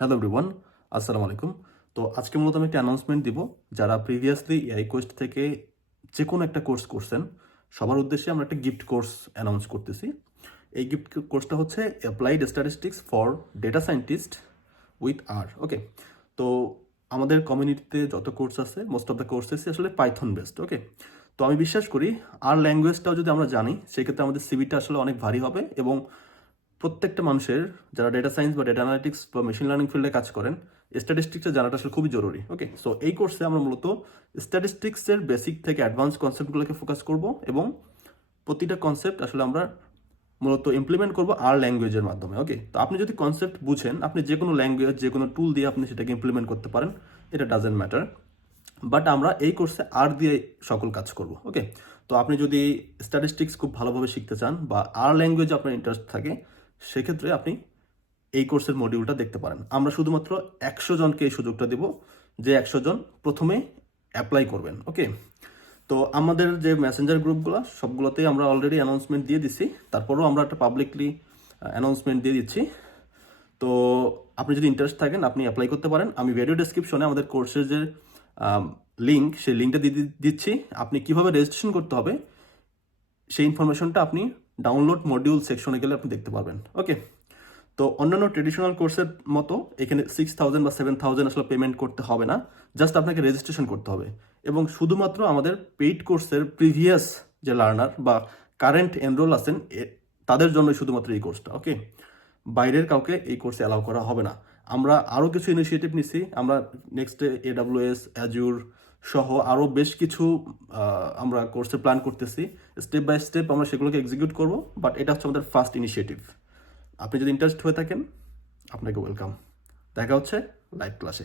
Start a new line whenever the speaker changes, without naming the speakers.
Hello everyone আসসালামু আলাইকুম। তো আজকে মূলত আমি একটা অ্যানাউন্সমেন্ট দিব, যারা প্রিভিয়াসলি এআই কোয়েস্ট থেকে যে কোনো একটা কোর্স করছেন, সবার উদ্দেশ্যে আমরা একটা গিফট কোর্স অ্যানাউন্স করতেছি। এই গিফট কোর্সটা হচ্ছে applied statistics for data scientist with R okay তো আমাদের কমিউনিটিতে যত কোর্স আছে মোস্ট অফ দ্য কোর্সেস আসলে পাইথন বেসড ওকে তো আমি বিশ্বাস করি আর ল্যাঙ্গুয়েজটাও যদি আমরা জানি, সেক্ষেত্রে আমাদের সিভিটা আসলে অনেক ভারী হবে এবং প্রত্যেকটা মানুষের যারা ডেটা সায়েন্স বা ডেটা অ্যানালিটিক্স বা মেশিন লার্নিং ফিল্ডে কাজ করেন স্ট্যাটিস্টিক্সে জানাটা আসলে খুবই জরুরি ওকে সো এই কোর্সে আমরা মূলত স্ট্যাটিস্টিক্সের বেসিক থেকে অ্যাডভান্স কনসেপ্টগুলোকে ফোকাস করব এবং প্রতিটা কনসেপ্ট আসলে আমরা মূলত ইমপ্লিমেন্ট করব আর ল্যাঙ্গুয়েজের মাধ্যমে ওকে তো আপনি যদি কনসেপ্ট বুঝেন, আপনি যে কোনো ল্যাঙ্গুয়েজ যে কোনো টুল দিয়ে আপনি সেটাকে ইমপ্লিমেন্ট করতে পারেন, এটা ডাজেন্ট ম্যাটার বাট আমরা এই কোর্সে আর দিয়ে সকল কাজ করব ওকে তো আপনি যদি স্ট্যাটিস্টিক্স খুব ভালোভাবে শিখতে চান বা আর ল্যাঙ্গুয়েজ আপনার ইন্টারেস্ট থাকে সেক্ষেত্রে আপনি এই কোর্সের মডিউলটা দেখতে পারেন। আমরা শুধুমাত্র একশো জনকে এই সুযোগটা দেব যে একশো জন প্রথমে অ্যাপ্লাই করবেন ওকে তো আমাদের যে মেসেঞ্জার গ্রুপগুলো সবগুলোতেই আমরা অলরেডি অ্যানাউন্সমেন্ট দিয়ে দিছি। তারপরেও আমরা একটা পাবলিকলি অ্যানাউন্সমেন্ট দিয়ে দিচ্ছি। তো আপনি যদি ইন্টারেস্ট থাকেন, আপনি অ্যাপ্লাই করতে পারেন। আমি ভিডিও ডেসক্রিপশনে আমাদের কোর্সের যে লিঙ্ক সেই লিঙ্কটা দিয়ে দিচ্ছি। আপনি কীভাবে রেজিস্ট্রেশন করতে হবে, সেই ইনফরমেশনটা আপনি ডাউনলোড মডিউল সেকশনে গেলে আপনি দেখতে পাবেন ওকে তো অন্যান্য ট্রেডিশনাল কোর্সের মতো এখানে সিক্স থাউজেন্ড বা সেভেন থাউজেন্ড আসলে পেমেন্ট করতে হবে না। জাস্ট আপনাকে রেজিস্ট্রেশন করতে হবে। এবং শুধুমাত্র আমাদের পেইড কোর্সের প্রিভিয়াস যে লার্নার বা কারেন্ট এনরোল আছেন তাদের জন্য শুধুমাত্র এই কোর্সটা ওকে বাইরের কাউকে এই কোর্সে অ্যালাউ করা হবে না। আমরা আরও কিছু ইনিশিয়েটিভ নিছি। আমরা নেক্সটে এডাব্লিউএস অ্যাজুর সহ আরও বেশ কিছু আমরা কোর্সে প্ল্যান করতেছি। স্টেপ বাই স্টেপ আমরা সেগুলোকে এক্সিকিউট করব বাট এটা হচ্ছে আমাদের ফার্স্ট ইনিশিয়েটিভ আপনি যদি ইন্টারেস্ট হয়ে থাকেন, আপনাকে ওয়েলকাম দেখা হচ্ছে লাইভ ক্লাসে